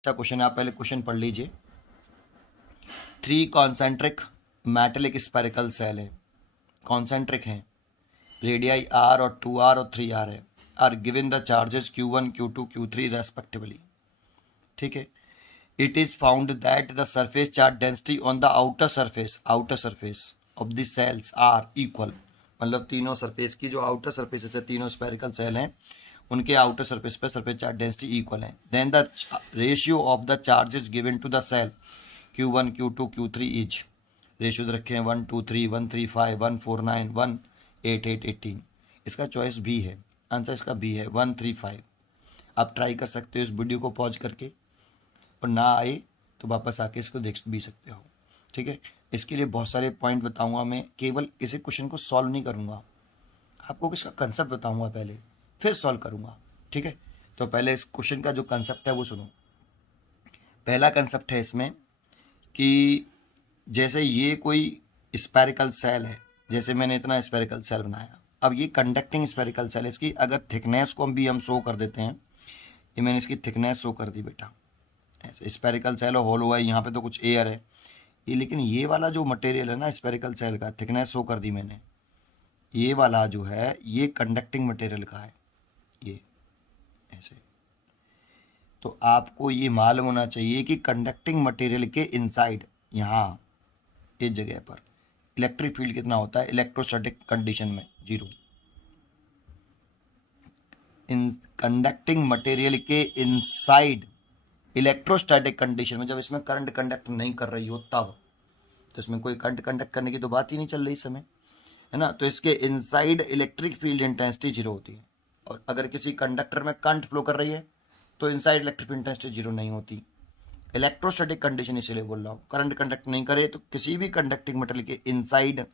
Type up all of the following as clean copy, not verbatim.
अच्छा क्वेश्चन है, आप पहले क्वेश्चन पढ़ लीजिए। 3 कॉन्सेंट्रिक मेटेलिक स्पेरिकल सेल है, कॉन्सेंट्रिक हैं, रेडियाई आर और 2r और 3r है, are given the charges q1 q2 q3 respectively. ठीक है, it is found that the surface charge density on the outer surface of the shells are equal. मतलब तीनों surface की जो आउटर सरफेस है, तीनों स्पेरिकल सेल हैं, उनके आउटर सरफेस पर सरफेस चार्ज डेंसिटी इक्वल है। Then the ratio of the charges given to the shell Q1 Q2 Q3 each. Ratio रखे हैं 1 2 3 1 3 5 1 4 9 1 8 8 18। इसका चॉइस बी है, आंसर इसका बी है 1 3 5। आप ट्राई कर सकते हो इस वीडियो को पॉज करके, और ना आए तो वापस आके इसको देख भी सकते हो। ठीक है, इसके लिए बहुत सारे पॉइंट बताऊंगा मैं, केवल इसी क्वेश्चन को सॉल्व नहीं करूंगा, आपको इसका कंसेप्ट बताऊंगा पहले, फिर सॉल्व करूंगा। ठीक है, तो पहले इस क्वेश्चन का जो कंसेप्ट है वो सुनो। पहला कंसेप्ट है इसमें कि जैसे ये कोई स्पेरिकल सेल है, जैसे मैंने इतना स्पेरिकल सेल बनाया, अब ये कंडक्टिंग स्पेरिकल सेल है, इसकी अगर थिकनेस को भी हम शो कर देते हैं, ये मैंने इसकी थिकनेस शो कर दी बेटा, ऐसे स्पेरिकल सेल होल है, यहाँ पे तो कुछ एयर है ये, लेकिन ये वाला जो मटेरियल है ना स्पेरिकल सेल का, थिकनेस शो कर दी मैंने, ये वाला जो है ये कंडक्टिंग मटेरियल का है, ये ऐसे। तो आपको ये मालूम होना चाहिए कि कंडक्टिंग मटेरियल के इनसाइड यहाँ इस जगह पर इलेक्ट्रिक फील्ड कितना होता है इलेक्ट्रोस्टैटिक कंडीशन में, 0। इन कंडक्टिंग मटेरियल के इनसाइड इलेक्ट्रोस्टैटिक कंडीशन में, जब इसमें करंट कंडक्ट नहीं कर रही हो तब, तो इसमें कोई करंट कंडक्ट करने की तो बात ही नहीं चल रही इस समय, है ना। तो इसके इनसाइड इलेक्ट्रिक फील्ड इंटेंसिटी 0 होती है, और अगर किसी कंडक्टर में करंट फ्लो कर रही है तो इनसाइड इलेक्ट्रिक फील्ड इंटेंसिटी 0 नहीं होती। इलेक्ट्रोस्टैटिक कंडीशन इसलिए बोल रहा हूँ, करंट कंडक्ट नहीं करे तो किसी भी कंडक्टिंग मटेरियल के इनसाइड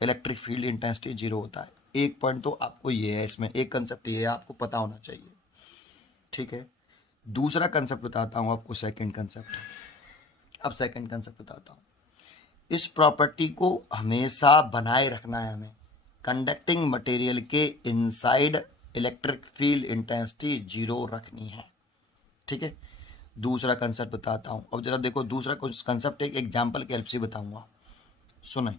इलेक्ट्रिक फील्ड इंटेंसिटी 0 होता है। एक पॉइंट तो आपको ये है, इसमें एक कंसेप्ट ये है, आपको पता होना चाहिए। ठीक है, दूसरा कंसेप्ट बताता हूँ आपको, सेकंड कंसेप्ट। अब सेकंड कंसेप्ट बताता हूँ, इस प्रॉपर्टी को हमेशा बनाए रखना है हमें, कंडक्टिंग मटेरियल के इनसाइड इलेक्ट्रिक फील्ड इंटेंसिटी 0 रखनी है। ठीक है, दूसरा कंसेप्ट बताता हूँ। अब जरा देखो, दूसरा कंसेप्ट एक एग्जाम्पल के हेल्प से बताऊंगा। सुने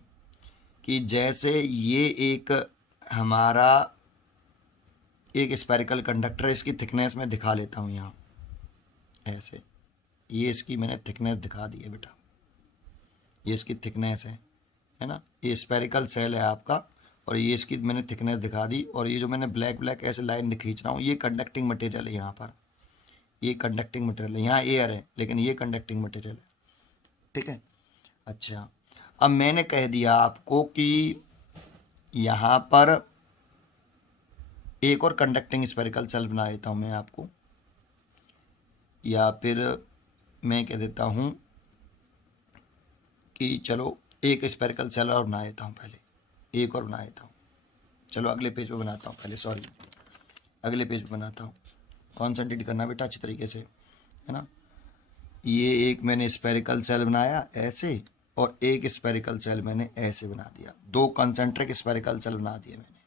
कि जैसे ये एक हमारा एक स्पेरिकल कंडक्टर है, इसकी थिकनेस में दिखा लेता हूँ यहाँ ऐसे, ये इसकी मैंने थिकनेस दिखा दी है बेटा, ये इसकी थिकनेस है ना, ये स्पेरिकल सेल है आपका, और ये इसकी मैंने थिकनेस दिखा दी, और ये जो मैंने ब्लैक ब्लैक ऐसे लाइन खींच रहा हूँ, ये कंडक्टिंग मटेरियल है यहाँ पर, ये कंडक्टिंग मटेरियल है, यहाँ एयर है लेकिन ये कंडक्टिंग मटेरियल है। ठीक है, अच्छा अब मैंने कह दिया आपको कि यहाँ पर एक और कंडक्टिंग स्पेरिकल सेल बना देता हूँ मैं आपको, या फिर मैं कह देता हूँ कि चलो एक स्पेरिकल सेल और बना देता हूँ, पहले एक और बना देता हूँ। चलो अगले पेज पे बनाता हूँ, पहले सॉरी अगले पेज पे बनाता हूँ, कॉन्सेंट्रेट करना बेटा अच्छी तरीके से, है ना। ये एक मैंने स्पेरिकल सेल बनाया ऐसे, और एक स्पेरिकल सेल मैंने ऐसे बना दिया, 2 कॉन्सेंट्रिक स्पेरिकल सेल बना दिए मैंने,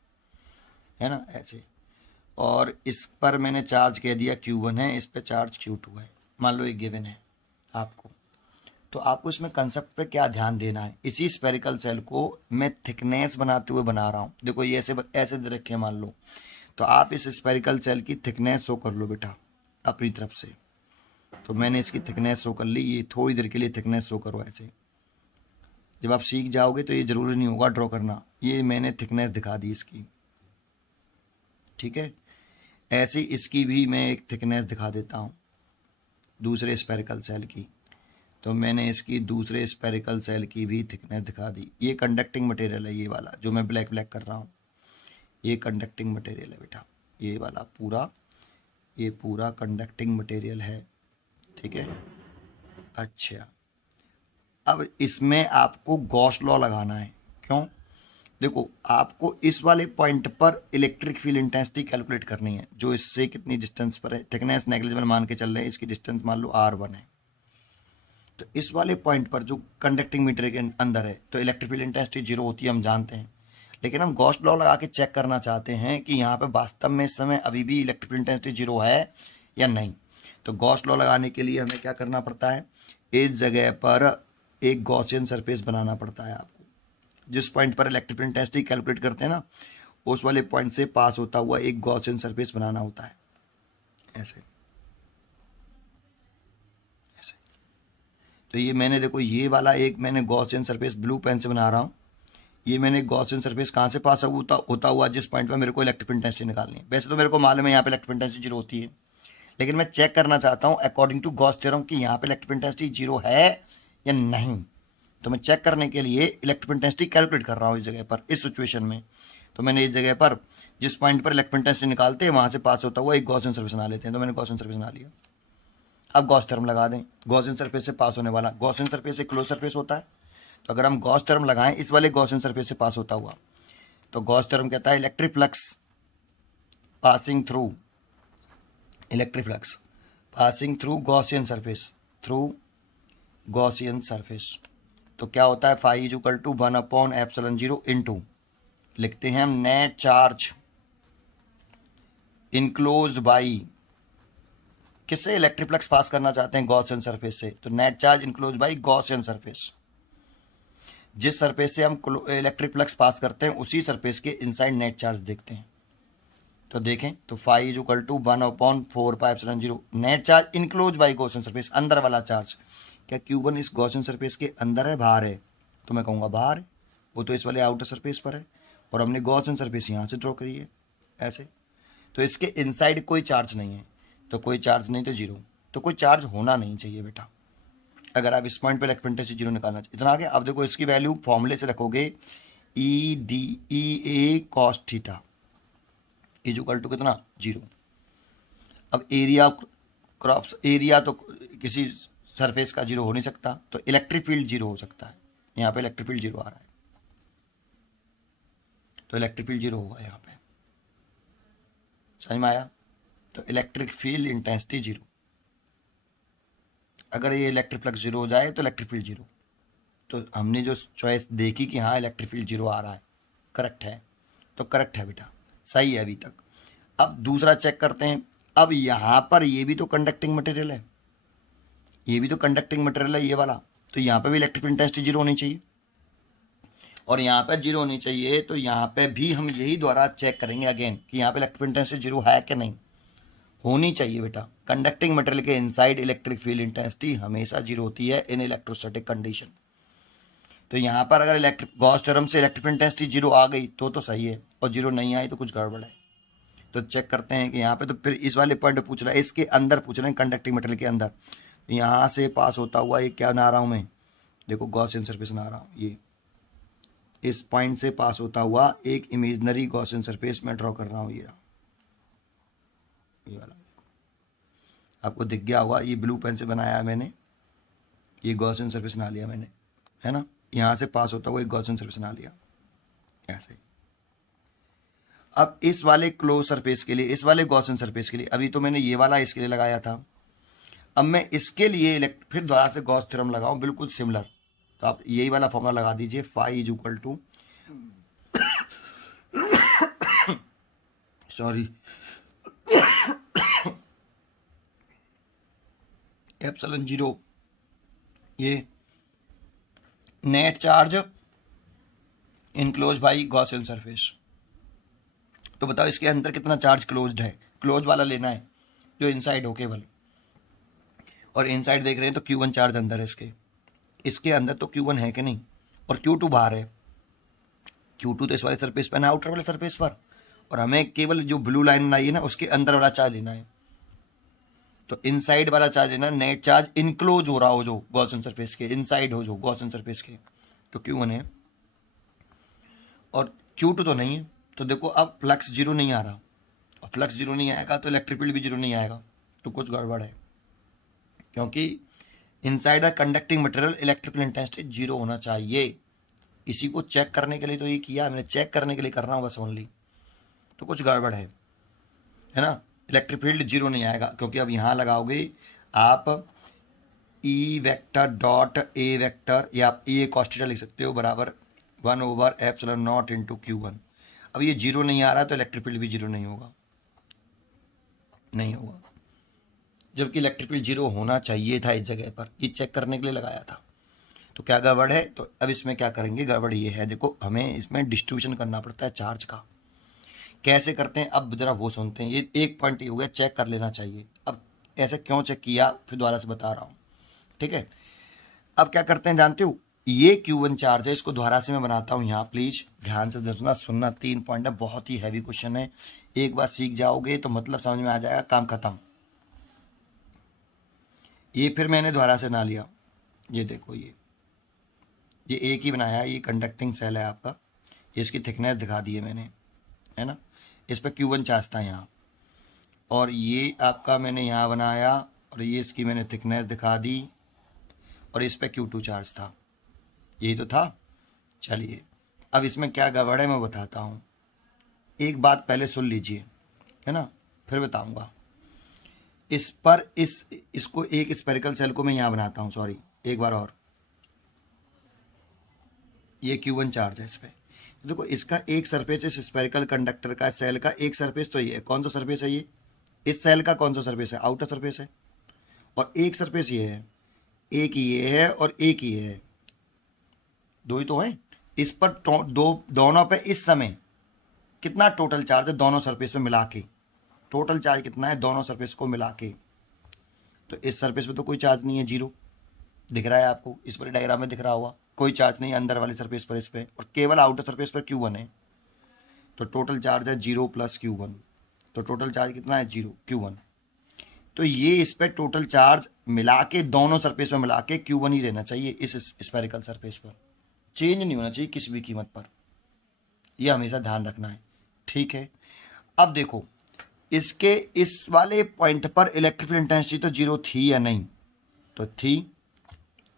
है ना ऐसे। और इस पर मैंने चार्ज कह दिया Q1 है, इस पर चार्ज Q2 है, मान लो ये गिवन है आपको। तो आपको इसमें कंसेप्ट पे क्या ध्यान देना है, इसी स्पेरिकल सेल को मैं थिकनेस बनाते हुए बना रहा हूँ। देखो ये ऐसे दे रखे मान लो, तो आप इस स्पेरिकल सेल की थिकनेस शो कर लो बेटा अपनी तरफ से। तो मैंने इसकी थिकनेस शो कर ली, ये थोड़ी देर के लिए थिकनेस शो करो ऐसे, जब आप सीख जाओगे तो ये ज़रूरी नहीं होगा ड्रॉ करना, ये मैंने थिकनेस दिखा दी इसकी। ठीक है, ऐसे इसकी भी मैं एक थिकनेस दिखा देता हूँ दूसरे स्पेरिकल सेल की, तो मैंने इसकी दूसरे स्पेरिकल सेल की भी थिकनेस दिखा दी। ये कंडक्टिंग मटेरियल है, ये वाला जो मैं ब्लैक ब्लैक कर रहा हूँ, ये कंडक्टिंग मटेरियल है बेटा, ये वाला पूरा, ये पूरा कंडक्टिंग मटेरियल है। ठीक है, अच्छा अब इसमें आपको गॉस लॉ लगाना है। क्यों? देखो आपको इस वाले पॉइंट पर इलेक्ट्रिक फील्ड इंटेंसिटी कैलकुलेट करनी है, जो इससे कितनी डिस्टेंस पर है, थिकनेस नेग्लिजिबल मान के चल रहे हैं, इसकी डिस्टेंस मान लो R1 है। तो इस वाले पॉइंट पर जो कंडक्टिंग मीटर के अंदर है, तो इलेक्ट्रिक फील्ड इंटेंसिटी 0 होती है, हम जानते हैं, लेकिन हम गॉस लॉ लगा के चेक करना चाहते हैं कि यहाँ पे वास्तव में इस समय अभी भी इलेक्ट्रिक फील्ड इंटेंसिटी 0 है या नहीं। तो गॉस लॉ लगाने के लिए हमें क्या करना पड़ता है, इस जगह पर एक गॉसियन सरफेस बनाना पड़ता है आपको। जिस पॉइंट पर इलेक्ट्रिक फील्ड इंटेंसिटी कैलकुलेट करते हैं ना, उस वाले पॉइंट से पास होता हुआ एक गॉसियन सरफेस बनाना होता है, ऐसे ऐसे। तो ये मैंने देखो, ये वाला एक मैंने गॉसियन सरफेस ब्लू पेन से बना रहा हूँ। ये मैंने गॉसियन सरफेस कहाँ से पास होता हुआ, जिस पॉइंट पर मेरे को इलेक्ट्रिक फील्ड इंटेंसिटी निकालनी है। वैसे तो मेरे को मालूम है यहाँ पे इलेक्ट्रिक फील्ड इंटेंसिटी जीरो होती है, लेकिन मैं चेक करना चाहता हूँ अकॉर्डिंग टू गॉस थ्योरम कि यहाँ पे इलेक्ट्रिक फील्ड इंटेंसिटी जीरो है या नहीं। तो मैं चेक करने के लिए इलेक्ट्रिक फील्ड इंटेंसिटी कैलकुलेट कर रहा हूँ इस जगह पर, इस सिचुएशन में। तो मैंने इस जगह पर जिस पॉइंट पर इलेक्ट्रिक फील्ड इंटेंसिटी निकालते हैं वहाँ से पास होता हुआ एक गॉसियन सरफेस बना लेते हैं। तो मैंने गॉसियन सरफेस बना लिया। अब गॉस थ्योरम लगा दें, गॉसियन सरफेस से पास होने वाला, गॉसियन सरफेस एक क्लोज सरफेस होता है। तो अगर हम गॉस थ्योरम लगाएं इस वाले गॉसियन सरफेस से पास होता हुआ, तो गॉस थ्योरम कहता है electric flux passing through Gaussian surface, Gaussian surface. तो क्या होता है, phi is equal to 1/ε0 into, लिखते हैं हम नेट चार्ज इनक्लोज बाई, किससे, इलेक्ट्रिक फ्लक्स पास करना चाहते हैं गॉसियन सरफेस से, तो net charge enclose by Gaussian surface. जिस सरफेस से हम इलेक्ट्रिक फ्लक्स पास करते हैं उसी सरफेस के इनसाइड नेट चार्ज देखते हैं। तो देखें, तो phi is equal to 1/4πε0 net charge enclose by Gaussian surface, अंदर वाला चार्ज। क्या Q1 इस गॉसियन सरफेस के अंदर है बाहर है, तो मैं कहूँगा बाहर है, वो तो इस वाले आउटर सरफेस पर है, और हमने गॉसियन सरफेस यहाँ से ड्रॉ करी है ऐसे। तो इसके इनसाइड कोई चार्ज नहीं है, तो कोई चार्ज नहीं तो जीरो, तो कोई चार्ज होना नहीं चाहिए बेटा अगर आप इस पॉइंट पर इलेक्ट्रिक फील्ड इंटेंसिटी जीरो निकालना चाहिए। इतना आगे। अब देखो इसकी वैल्यू फॉर्मूले से रखोगे, EA cos theta is equal to कितना, जीरो। अब एरिया क्रॉस एरिया तो किसी सरफेस का जीरो हो नहीं सकता, तो इलेक्ट्रिक फील्ड जीरो हो सकता है। यहाँ पे इलेक्ट्रिक फील्ड जीरो आ रहा है, तो इलेक्ट्रिक फील्ड जीरो होगा यहाँ पे, समझ में आया। तो इलेक्ट्रिक फील्ड इंटेंसिटी जीरो, अगर ये इलेक्ट्रिक फ्लक्स जीरो हो जाए तो इलेक्ट्रिक फील्ड जीरो। तो हमने जो चॉइस देखी कि हाँ इलेक्ट्रिक फील्ड जीरो आ रहा है, करेक्ट है, तो करेक्ट है बेटा, सही है अभी तक। अब दूसरा चेक करते हैं। अब यहाँ पर ये भी तो कंडक्टिंग मटेरियल है, ये भी तो कंडक्टिंग मटेरियल है ये वाला, तो यहाँ पे भी इलेक्ट्रिक फील्ड इंटेंसिटी जीरो होनी चाहिए, और यहाँ पे जीरो होनी चाहिए। तो यहाँ पे भी हम यही द्वारा चेक करेंगे अगेन कि यहाँ पे इलेक्ट्रिक फील्ड इंटेंसिटी जीरो है कि नहीं, होनी चाहिए बेटा। कंडक्टिंग मटेरियल के इनसाइड इलेक्ट्रिक फील्ड इंटेंसिटी हमेशा जीरो होती है इन इलेक्ट्रोस्टैटिक कंडीशन। तो यहाँ पर अगर इलेक्ट्रिक गॉस थ्योरम से इलेक्ट्रिक फील्ड इंटेंसिटी जीरो आ गई तो सही है, और जीरो नहीं आई तो कुछ गड़बड़ है। तो चेक करते हैं कि यहाँ पे, तो फिर इस वाले पॉइंट पूछ रहा है, इसके अंदर पूछ रहे हैं कंडक्टिंग मटेरियल के अंदर। तो यहाँ से पास होता हुआ ये क्या बना रहा हूँ मैं, देखो गॉसियन सरफेस बना रहा हूँ, ये इस पॉइंट से पास होता हुआ एक इमेजनरी गॉसियन सरफेस में ड्रॉ कर रहा हूँ। ये वाला देखो, आपको दिख गया होगा, ये ब्लू पेन से बनाया है मैंने, ये गॉसियन सरफेस बना लिया मैंने, है ना। यहाँ से पास होता हुआ एक गॉसियन सरफेस बना लिया ऐसे ही। अब इस वाले क्लोज सरफेस के लिए, इस वाले गॉसियन सरफेस के लिए, अभी तो मैंने ये वाला इसके लिए लगाया था, अब मैं इसके लिए फिर दोबारा से गॉस थ्योरम लगाऊं बिल्कुल सिमिलर। तो आप यही वाला फॉर्मूला लगा दीजिए, phi is equal to sorry epsilon zero, ये net charge enclose by Gaussian surface. तो बताओ इसके अंदर कितना चार्ज क्लोज्ड है, क्लोज वाला लेना है जो इनसाइड हो केवल, और इनसाइड देख रहे हैं तो Q1 चार्ज अंदर है इसके अंदर, तो Q1 है कि नहीं, और Q2 बाहर है। Q2 तो इस वाले सरफेस पर है, आउटर वाले सरफेस पर, और हमें केवल जो ब्लू लाइन बनाई है ना उसके अंदर वाला चार्ज लेना है। तो इनसाइड वाला चार्ज लेना, नेट चार्ज इनक्लोज हो रहा हो जो गॉसियन सरफेस के, इनसाइड हो जो गॉसियन सरफेस के, तो Q1 है, और Q2 तो नहीं है। तो देखो अब फ्लक्स जीरो नहीं आ रहा, और फ्लक्स जीरो नहीं आएगा तो इलेक्ट्रिक फील्ड भी जीरो नहीं आएगा, तो कुछ गड़बड़ है, क्योंकि inside a conducting material electrical intensity zero होना चाहिए। इसी को चेक करने के लिए तो ये किया मैंने, चेक करने के लिए कर रहा हूँ बस ओनली, तो कुछ गड़बड़ है ना। इलेक्ट्रिक फील्ड जीरो नहीं आएगा, क्योंकि अब यहाँ लगाओगे आप E vector dot A vector, या आप E cos थीटा लिख सकते हो, बराबर 1/ε0 इंटू Q1। अब ये जीरो नहीं आ रहा तो इलेक्ट्रिक फील्ड भी जीरो नहीं होगा, नहीं होगा। जबकि इलेक्ट्रिक फील्ड जीरो होना चाहिए था इस जगह पर, ये चेक करने के लिए लगाया था। तो क्या गड़बड़ है, तो अब इसमें क्या करेंगे, गड़बड़ ये है, देखो हमें इसमें डिस्ट्रीब्यूशन करना पड़ता है चार्ज का। कैसे करते हैं अब जरा वो सुनते हैं। ये एक पॉइंट ही हो गया, चेक कर लेना चाहिए। अब ऐसे क्यों चेक किया फिर दोबारा से बता रहा हूँ, ठीक है। अब क्या करते हैं जानते हो, ये Q1 चार्ज है, इसको दोबारा से मैं बनाता हूँ यहाँ, प्लीज ध्यान से सुनना 3 पॉइंट है, बहुत ही हैवी क्वेश्चन है। एक बार सीख जाओगे तो मतलब समझ में आ जाएगा, काम खत्म। ये फिर मैंने दोबारा से ना लिया, ये देखो ये एक ही बनाया, ये कंडक्टिंग सेल है आपका, ये इसकी थिकनेस दिखा दी है मैंने, है ना। इस पर Q1 चार्ज था यहाँ, और ये आपका मैंने यहाँ बनाया, और ये इसकी मैंने थिकनेस दिखा दी, और इस पर Q2 चार्ज था, यही तो था। चलिए अब इसमें क्या गड़बड़ है मैं बताता हूँ। एक बात पहले सुन लीजिए, है ना, फिर बताऊँगा। इस पर इसको एक स्फेरिकल सेल को मैं यहाँ बनाता हूँ, सॉरी एक बार और, ये Q1 चार्ज है इस पर। तो देखो इसका एक सरफेस, इस स्फेरिकल कंडक्टर का सेल का एक सरफेस तो ये है, कौन सा सरफेस है ये, इस सेल का कौन सा सरफेस है, आउटर सरफेस है। और एक सरफेस ये है, एक ये है और एक ये है, दो ही तो है। इस पर दोनों पे इस समय कितना टोटल चार्ज है दोनों सरफेस पे मिला के, टोटल चार्ज कितना है दोनों सरफेस को मिला के। तो इस सरफेस पे तो कोई चार्ज नहीं है, जीरो दिख रहा है आपको, इस पर डायग्राम में दिख रहा होगा, कोई चार्ज नहीं अंदर वाली सरफेस पर इस पर, और केवल आउटर सरफेस पर Q1 है। तो टोटल चार्ज है 0 + Q1, तो टोटल चार्ज कितना है 0 Q1। तो ये इस पर टोटल चार्ज मिला के दोनों सरफेस में मिला के Q1 ही रहना चाहिए, इस स्फेरिकल सरफेस पर चेंज नहीं होना चाहिए किसी भी कीमत पर, यह हमेशा ध्यान रखना है, ठीक है। अब देखो इसके इस वाले पॉइंट पर इलेक्ट्रिक फील्ड इंटेंसिटी तो 0 थी या नहीं, तो थी,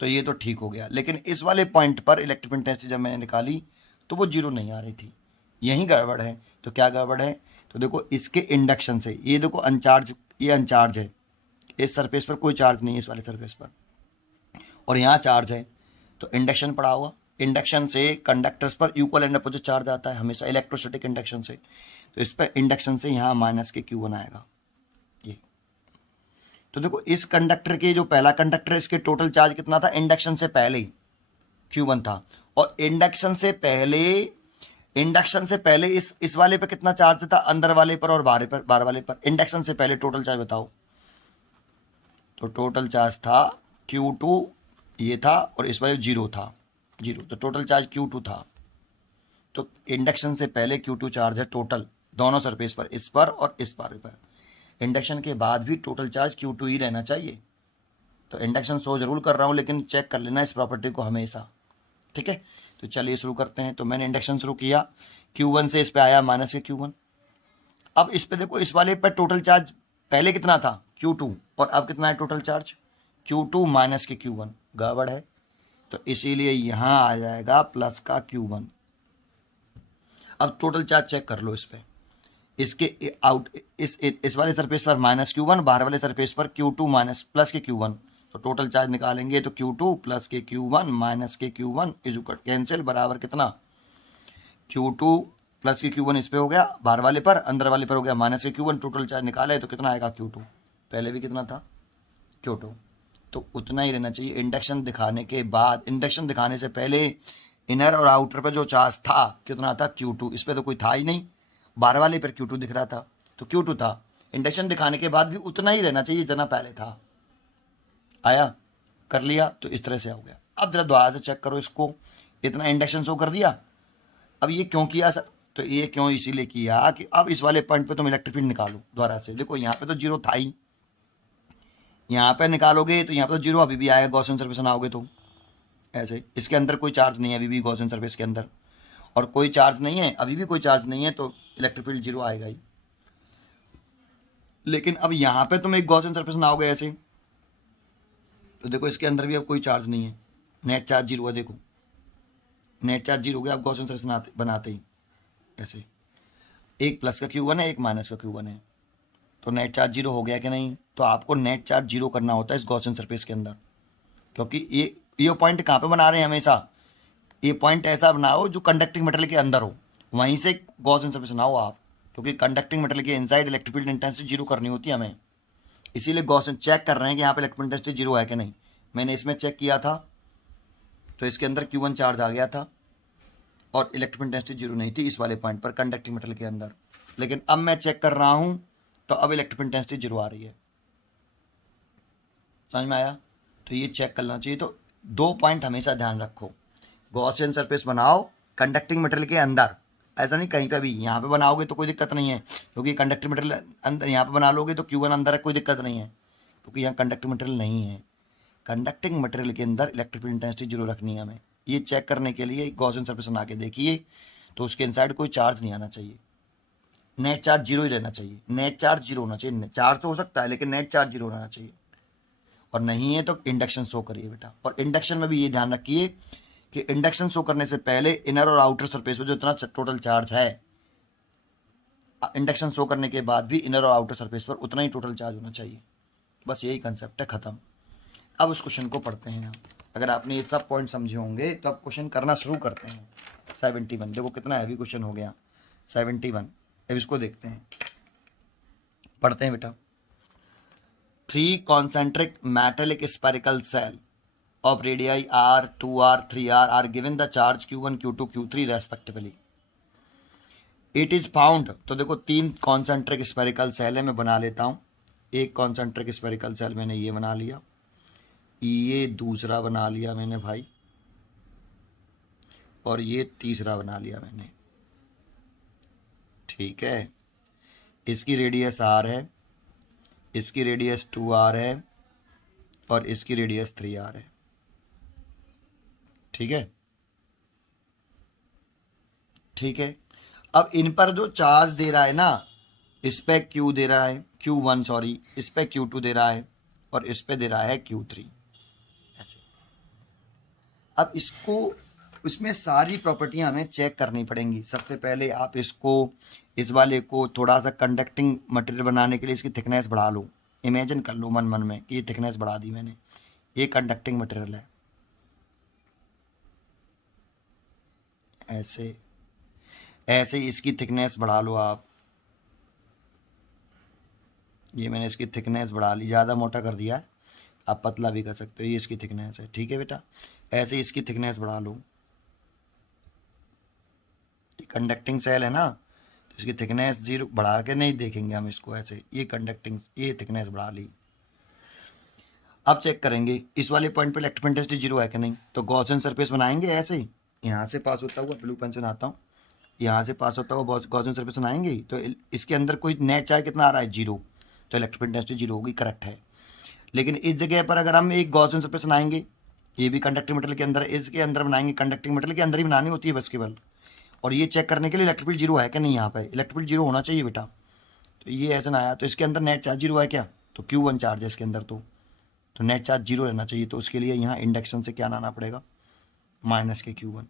तो ये तो ठीक हो गया। लेकिन इस वाले पॉइंट पर इलेक्ट्रिक फील्ड इंटेंसिटी जब मैंने निकाली तो वो 0 नहीं आ रही थी, यही गड़बड़ है। तो क्या गड़बड़ है, तो देखो इसके इंडक्शन से, ये देखो अनचार्ज, ये अनचार्ज है, इस सरफेस पर कोई चार्ज नहीं है इस वाले सरफेस पर, और यहाँ चार्ज है, तो इंडक्शन पड़ा हुआ, इंडक्शन से कंडक्टर्स पर इक्वल एंड अपोजिट चार्ज आता है हमेशा इलेक्ट्रोस्टैटिक इंडक्शन से। तो इस पर इंडक्शन से यहाँ माइनस के Q1 आएगा ये। तो देखो इस कंडक्टर के जो पहला कंडक्टर है इसके टोटल चार्ज कितना था, इंडक्शन से पहले Q1 था, और इंडक्शन से पहले इस वाले पर कितना चार्ज था, अंदर वाले पर और बाहर वाले पर। इंडक्शन से पहले टोटल चार्ज बताओ, तो टोटल चार्ज था Q2 ये था, और इस वाले 0 था, 0, तो टोटल चार्ज Q2 था। तो इंडक्शन से पहले Q2 चार्ज है टोटल दोनों सरफेस पर, इस पर और इस पर। इंडक्शन के बाद भी टोटल चार्ज Q2 ही रहना चाहिए। तो इंडक्शन शो जरूर कर रहा हूँ, लेकिन चेक कर लेना इस प्रॉपर्टी को हमेशा, ठीक है। तो चलिए शुरू करते हैं। तो मैंने इंडक्शन शुरू किया, Q1 से इस पे आया माइनस के Q1। अब इस पे देखो, इस वाले पर टोटल चार्ज पहले कितना था Q2, और अब कितना है टोटल चार्ज Q2 माइनस के Q1, गड़बड़ है। तो इसीलिए यहाँ आ जाएगा प्लस का Q1। अब टोटल चार्ज चेक कर लो इस पे, इसके इस वाले सरफेस पर माइनस Q1, बाहर वाले सरफेस पर Q2 माइनस प्लस के Q1। तो टोटल चार्ज निकालेंगे तो Q2 प्लस के Q1 माइनस के Q1 इज इक्वल कैंसिल, बराबर कितना, Q2 प्लस के Q1 इस पे हो गया बाहर वाले पर, अंदर वाले पर हो गया माइनस के Q1। टोटल चार्ज निकाले तो कितना आएगा Q2, पहले भी कितना था Q2, तो उतना ही रहना चाहिए। इंडक्शन दिखाने के बाद, इंडक्शन दिखाने से पहले इनर और आउटर पर जो चार्ज था कितना था Q2, इस पर तो कोई था ही नहीं, बाहर वाले पर Q2 दिख रहा था, तो Q2 था। इंडक्शन दिखाने के बाद भी उतना ही रहना चाहिए जितना पहले था। आया, कर लिया, तो इस तरह से हो गया। अब जरा दोबारा से चेक करो इसको, इतना इंडक्शन शो कर दिया। अब ये क्यों किया सर, तो ये क्यों इसीलिए किया कि अब इस वाले पॉइंट पे तुम इलेक्ट्रिक फील्ड निकालो दोबारा से। देखो यहाँ पे तो 0 था ही, यहाँ पे निकालोगे तो यहाँ पे तो 0 अभी भी आएगा, गॉसियन सरफेस बनाओगे तो ऐसे। इसके अंदर कोई चार्ज नहीं है अभी भी, गॉसियन सरफेस के अंदर, और कोई चार्ज नहीं है अभी भी, कोई चार्ज नहीं है, तो इलेक्ट्रिक फील्ड 0 आएगा ही। लेकिन अब यहाँ पे तुम एक गॉसियन सरफेस बनाओगे ऐसे, तो देखो इसके अंदर भी अब कोई चार्ज नहीं है, नेट चार्ज 0 है। देखो नेट चार्ज 0 हो गया अब गॉसियन सरफेस बनाते ही ऐसे, एक प्लस का Q1 है, एक माइनस का Q1 है, तो नेट चार्ज 0 हो गया कि नहीं। तो आपको नेट चार्ज 0 करना होता है इस गॉसियन सरफेस के अंदर, क्योंकि ये पॉइंट कहाँ पे बना रहे हैं हमेशा, ये पॉइंट ऐसा बनाओ जो कंडक्टिंग मेटेरियल के अंदर हो, वहीं से गॉसियन सरफेस बनाओ आप, क्योंकि कंडक्टिंग मेटेरियल के इनसाइड इलेक्ट्रिक फील्ड इंटेंसिटी 0 करनी होती है हमें, इसीलिए गॉसियन चेक कर रहे हैं कि यहाँ पे इलेक्ट्रिक इंटेंसिटी जीरो है कि नहीं। मैंने इसमें चेक किया था तो इसके अंदर Q1 चार्ज आ गया था और इलेक्ट्रिक इंटेंसिटी जीरो नहीं थी इस वाले पॉइंट पर कंडक्टिंग मेटल के अंदर। लेकिन अब मैं चेक कर रहा हूँ तो अब इलेक्ट्रिक इंटेंसिटी जीरो आ रही है। समझ में आया? तो ये चेक करना चाहिए। तो 2 पॉइंट हमेशा ध्यान रखो, गॉसियन सरफेस बनाओ कंडक्टिंग मटेरियल के अंदर, ऐसा नहीं कहीं पे भी। यहाँ पे बनाओगे तो कोई दिक्कत नहीं है क्योंकि कंडक्टिंग मटेरियल अंदर, यहाँ पे बना लोगे तो Q1 अंदर है, कोई दिक्कत नहीं है क्योंकि यहाँ कंडक्टिंग मटेरियल नहीं है। कंडक्टिंग मटेरियल के अंदर इलेक्ट्रिक इंटेंसिटी जीरो रखनी है हमें। ये चेक करने के लिए गॉसियन सरफेस बना के देखिए तो उसके इनसाइड कोई चार्ज नहीं आना चाहिए, नेट चार्ज जीरो ही रहना चाहिए। नेट चार्ज जीरो होना चाहिए, चार्ज तो हो सकता है लेकिन नेट चार्ज जीरो रहना चाहिए। और नहीं है तो इंडक्शन शो करिए बेटा। और इंडक्शन में भी ये ध्यान रखिए कि इंडक्शन शो करने से पहले इनर और आउटर सरफेस पे जो इतना टोटल चार्ज है, इंडक्शन शो करने के बाद भी इनर और आउटर सरफेस पर उतना ही टोटल चार्ज होना चाहिए। बस यही कंसेप्ट है, खत्म। अब उस क्वेश्चन को पढ़ते हैं। अगर आपने ये सब पॉइंट समझे होंगे तो अब क्वेश्चन करना शुरू करते हैं। 71 देखो कितना हैवी क्वेश्चन हो गया, 71। अब इसको देखते हैं, पढ़ते हैं बेटा। 3 concentric metallic spherical cell of radii r, 2r, 3r are given the charge q1, q2, q3 respectively. It is found, तो देखो 3 concentric spherical cell है, मैं बना लेता हूँ। एक concentric spherical cell मैंने ये बना लिया, ये दूसरा बना लिया मैंने भाई, और ये तीसरा बना लिया मैंने। ठीक है, इसकी रेडियस r है, इसकी रेडियस 2r है और इसकी रेडियस 3r है। ठीक है, ठीक है। अब इन पर जो चार्ज दे रहा है ना, इस पे Q दे रहा है, Q1 सॉरी, इस पे Q2 दे रहा है और इस पे दे रहा है Q3 ऐसे। अब इसको, इसमें सारी प्रॉपर्टियां हमें चेक करनी पड़ेंगी। सबसे पहले आप इसको, इस वाले को थोड़ा सा कंडक्टिंग मटेरियल बनाने के लिए इसकी थिकनेस बढ़ा लो। इमेजिन कर लो मन मन में कि ये थिकनेस बढ़ा दी मैंने, ये कंडक्टिंग मटेरियल है, ऐसे ऐसे इसकी थिकनेस बढ़ा लो आप। ये मैंने इसकी थिकनेस बढ़ा ली, ज़्यादा मोटा कर दिया है, आप पतला भी कर सकते हो। ये इसकी थिकनेस है, ठीक है बेटा। ऐसे इसकी थिकनेस बढ़ा लो। ये कंडक्टिंग सेल है ना, तो इसकी थिकनेस जीरो बढ़ा के नहीं देखेंगे हम इसको, ऐसे ये कंडक्टिंग, ये थिकनेस बढ़ा ली। अब चेक करेंगे इस वाले पॉइंट पे इलेक्ट्रिक इंटेंसिटी जीरो है कि नहीं। तो गॉसियन सरफेस बनाएंगे ऐसे, यहाँ से पास होता हुआ, ब्लू पेन से बनाता हूँ, यहाँ से पास होता हुआ गॉसियन सरफेस बनाएंगे तो इसके अंदर कोई नेट चार्ज कितना आ रहा है, जीरो, तो इलेक्ट्रिक इंटेंसिटी जीरो होगी, करेक्ट है। लेकिन इस जगह पर अगर हम एक गॉसियन सरफेस बनाएंगे, ये भी कंडक्टिंग मटेरियल के अंदर, इसके अंदर बनाएंगे, कंडक्टिंग मटेरियल के अंदर ही बनानी होती है बस केवल। और ये चेक करने के लिए इलेक्ट्रिक फील्ड जीरो है कि नहीं, यहाँ पे इलेक्ट्रिक फील्ड जीरो होना चाहिए बेटा। तो ये ऐसा ना आया, तो इसके अंदर नेट चार्ज जीरो है क्या, तो Q1 चार्ज है इसके अंदर, तो नेट चार्ज जीरो रहना चाहिए। तो उसके लिए यहाँ इंडक्शन से क्या लाना पड़ेगा, माइनस के Q1।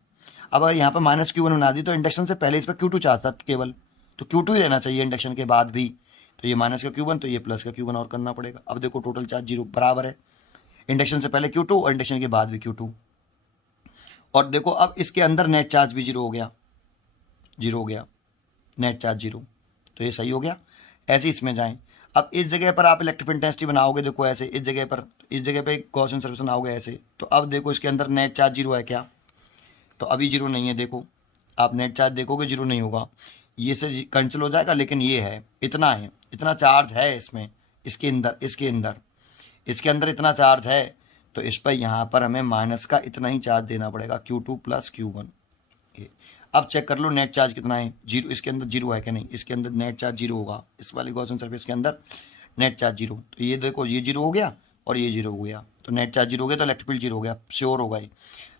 अब अगर यहाँ पर माइनस Q1 बना दी तो इंडक्शन से पहले इस पर Q2 चार्ज था केवल, तो Q2 ही रहना चाहिए इंडक्शन के बाद भी। तो ये माइनस का Q1, तो ये प्लस का Q1 और करना पड़ेगा। अब देखो टोटल चार्ज जीरो बराबर है, इंडक्शन से पहले Q2 और इंडक्शन के बाद भी Q2। और देखो अब इसके अंदर नेट चार्ज भी जीरो हो गया, जीरो हो गया, नेट चार्ज जीरो, तो ये सही हो गया। ऐसे इसमें जाएं। अब इस जगह पर आप इलेक्ट्रिक इंटेंसिटी बनाओगे, देखो ऐसे, इस जगह पे एक गॉसियन सरफेस बनाओगे ऐसे, तो अब देखो इसके अंदर नेट चार्ज जीरो है क्या, तो अभी जीरो नहीं है। देखो आप नेट चार्ज देखोगे जीरो नहीं होगा, ये से कैंसिल हो जाएगा, लेकिन ये है, इतना है, इतना चार्ज है इसमें, इसके अंदर, इसके अंदर इतना चार्ज है, तो इस पर यहाँ पर हमें माइनस का इतना ही चार्ज देना पड़ेगा, Q2 प्लस Q1। अब चेक कर लो नेट चार्ज कितना है, जीरो, इसके अंदर जीरो है कि नहीं, इसके अंदर नेट चार्ज जीरो होगा, इस वाले गॉसियन सरफेस के अंदर नेट चार्ज जीरो। तो ये देखो ये जीरो हो गया और ये जीरो हो गया, तो नेट चार्ज जीरो हो गया, तो इलेक्ट्रिक फील्ड जीरो हो गया, श्योर होगा ये।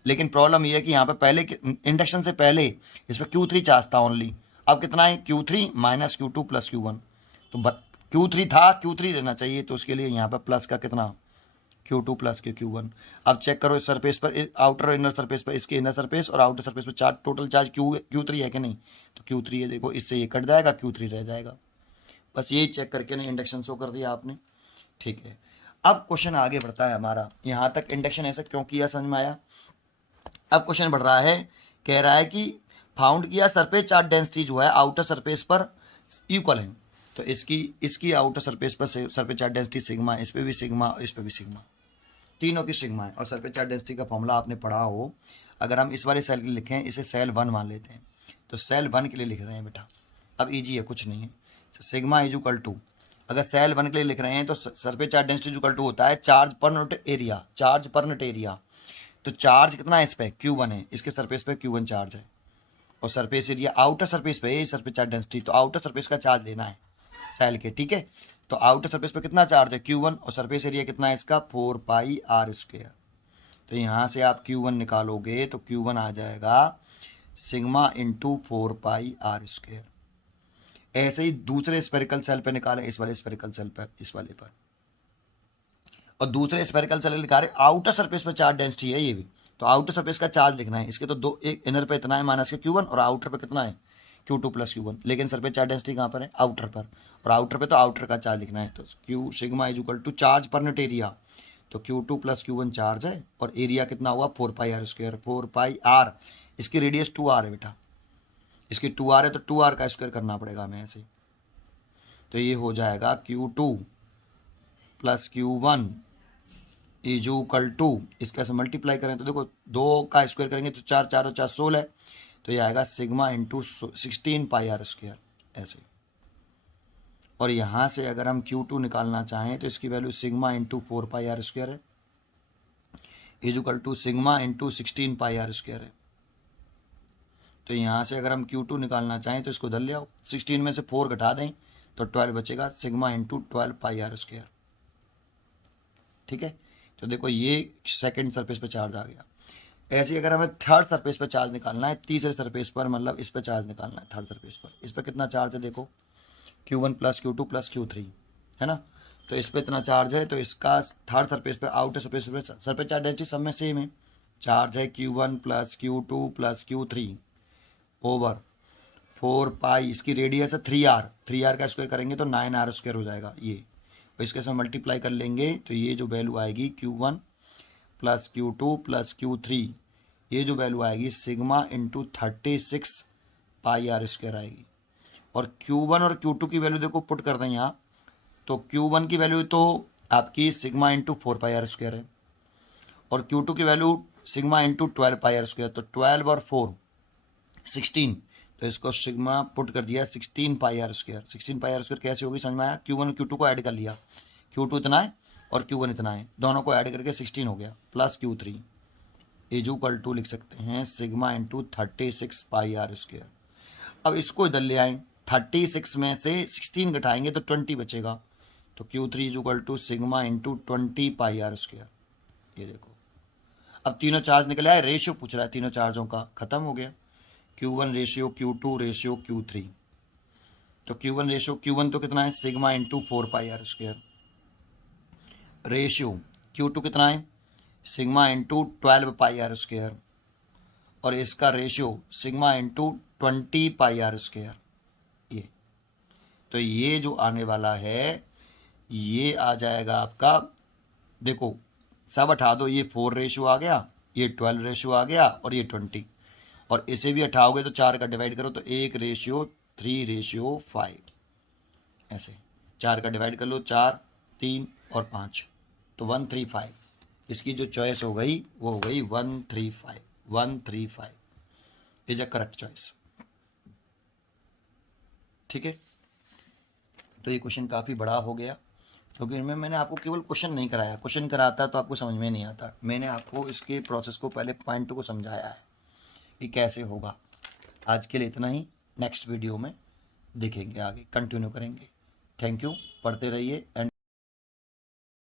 लेकिन प्रॉब्लम ये है कि यहाँ पे पहले इंडक्शन से पहले इस पर Q3 चार्ज था ओनली, अब कितना है, Q3 minus Q2 plus Q1, तो Q3 था, Q3 रहना चाहिए, तो उसके लिए यहाँ पर प्लस का कितना, Q2 प्लस के Q1। अब चेक करो इस सरफेस पर, आउटर और इनर सरफेस पर, इसके इनर सरफेस और आउटर सरफेस पर चार्ज, टोटल चार्ज Q3 है कि नहीं, तो Q3 है, देखो इससे ये कट जाएगा, Q3 रह जाएगा। बस यही चेक करके नहीं इंडक्शन शो कर दिया आपने, ठीक है। अब क्वेश्चन आगे बढ़ता है हमारा, यहाँ तक इंडक्शन ऐसा क्यों किया समझ में आया। अब क्वेश्चन बढ़ रहा है, कह रहा है कि फाउंड किया सरफेस चार्ज डेंसिटी जो है आउटर सरफेस पर इक्वल है। तो इसकी आउटर सरफेस पर सरफेस चार्ज डेंसिटी सिग्मा, इस पे भी सिग्मा, इस पे भी सिग्मा, तीनों की सिग्मा है। और सरफेस चार्ज डेंसिटी का फॉर्मूला आपने पढ़ा हो, अगर हम इस वाले सेल के लिए लिखें, इसे सेल 1 मान लेते हैं, तो सेल 1 के लिए लिख रहे हैं बेटा, अब ईजी है, कुछ नहीं है। सिग्मा इज इक्वल टू, अगर सेल 1 के लिए लिख रहे हैं तो surface charge density equal to होता है charge per unit area, charge per unit area. तो चार्ज कितना है इस पे, Q1 है, इसके सरफेस पे Q1 चार्ज है, और सरफेस एरिया आउटर सरफेस पे, सरफेस चार्ज डेंसिटी, तो आउटर सरफेस का चार्ज लेना है सेल के, ठीक है। तो आउटर सरफेस पे कितना चार्ज है, Q1, और सरफेस एरिया कितना है इसका, 4 पाई आर स्क्वायर। तो यहाँ से आप Q1 निकालोगे तो Q1 आ जाएगा sigma into 4 pi r square. ऐसे ही दूसरे स्पेरिकल सेल पे निकालें, इस वाले स्पेरिकल सेल पर, इस वाले पर, और दूसरे स्पेरिकल सेल निकाल रहे, आउटर सरफेस पर चार्ज डेंसिटी है ये भी, तो आउटर सरफेस का चार्ज लिखना है। इसके तो दो, एक इनर पे इतना है माइनस के Q1, और आउटर पे कितना है Q2 प्लस Q1, लेकिन सरफेस चार्ज डेंसिटी कहाँ पर है, आउटर पर, और आउटर पे तो आउटर का चार्ज लिखना है। तो Q sigma is equal to charge per unit area, तो Q2 प्लस Q1 चार्ज है, और एरिया कितना हुआ 4 pi r square, 4 pi are, इसकी रेडियस 2r है बेटा, इसकी 2r है, तो 2r का स्क्वायर करना पड़ेगा हमें ऐसे। तो ये हो जाएगा Q2 plus Q1 is equal to, इसका से मल्टीप्लाई करें तो देखो 2 का स्क्वायर करेंगे तो 4 4 और 4 16, तो ये आएगा sigma into 16 pi r square ऐसे। और यहाँ से अगर हम Q2 निकालना चाहें तो इसकी value sigma into 4 pi r square है, is equal to sigma into 16 pi r square है। तो यहाँ से अगर हम Q2 निकालना चाहें तो इसको धर ले आओ, 16 में से 4 घटा दें तो 12 बचेगा, sigma into 12 pi r square, ठीक है। तो देखो ये सेकंड सरफेस पे चार्ज आ गया। ऐसे ही अगर हमें थर्ड सरफेस पे चार्ज निकालना है, तीसरे सरफेस पर, मतलब इस पे चार्ज निकालना है थर्ड सरफेस पर, इस पे कितना चार्ज है देखो, Q1 plus Q2 plus Q3 है ना, तो इस पे इतना चार्ज है, तो इसका थर्ड सरफेस पे, आउटर सरफेस पे सरफेस चार्ज डेंसिटी सब में सेम है, चार्ज है Q1 plus Q2 plus Q3 over 4 पाई, इसकी रेडियस है 3r का स्क्वायर करेंगे तो 9r स्क्वायर हो जाएगा ये, और इसके साथ मल्टीप्लाई कर लेंगे तो ये जो वैल्यू आएगी Q1 plus Q2 plus Q3, ये जो वैल्यू आएगी sigma into 36 pi r square आएगी। और Q1 और Q2 की वैल्यू देखो पुट कर दें यहाँ, तो Q1 की वैल्यू तो आपकी sigma into 4 pi r square है, और Q2 की value sigma into 12 pi r square, तो 12 और 4 16, तो इसको सिग्मा पुट कर दिया 16 pi r square. 16 pi r square कैसे होगी समझ में आया, Q1 और Q2 को ऐड कर लिया, Q2 इतना है और Q1 इतना है, दोनों को ऐड करके 16 हो गया, plus Q3 is equal to लिख सकते हैं sigma into 36 pi r square. अब इसको इधर ले आए, 36 में से 16 घटाएंगे तो 20 बचेगा, तो Q3 is equal to sigma into 20 pi r square. ये देखो अब तीनों चार्ज निकल आए, रेशियो पूछ रहा है तीनों चार्जों का, खत्म हो गया, Q1 ratio Q2 ratio Q3, तो Q1 रेशियो, Q1 तो कितना है sigma into 4 pi r square, ratio Q2 कितना है sigma into 12 pi r square, और इसका ratio sigma into 20 pi r square. ये तो ये जो आने वाला है ये आ जाएगा आपका, देखो सब हटा दो, ये 4 रेशियो आ गया, ये 12 रेशियो आ गया, और ये 20, और इसे भी हटाओगे तो 4 का डिवाइड करो तो 1 रेशियो 3 रेशियो 5, ऐसे 4 का डिवाइड कर लो, 4 3 और 5, तो 135, इसकी जो चॉइस हो गई वो हो गई 135, 135 इज अ करेक्ट चॉइस, ठीक है। तो ये क्वेश्चन काफ़ी बड़ा हो गया, क्योंकि इनमें मैंने आपको केवल क्वेश्चन नहीं कराया, क्वेश्चन कराता तो आपको समझ में नहीं आता, मैंने आपको इसके प्रोसेस को पहले पॉइंट को समझाया है कि कैसे होगा। आज के लिए इतना ही, नेक्स्ट वीडियो में देखेंगे, आगे कंटिन्यू करेंगे। थैंक यू, पढ़ते रहिए एंड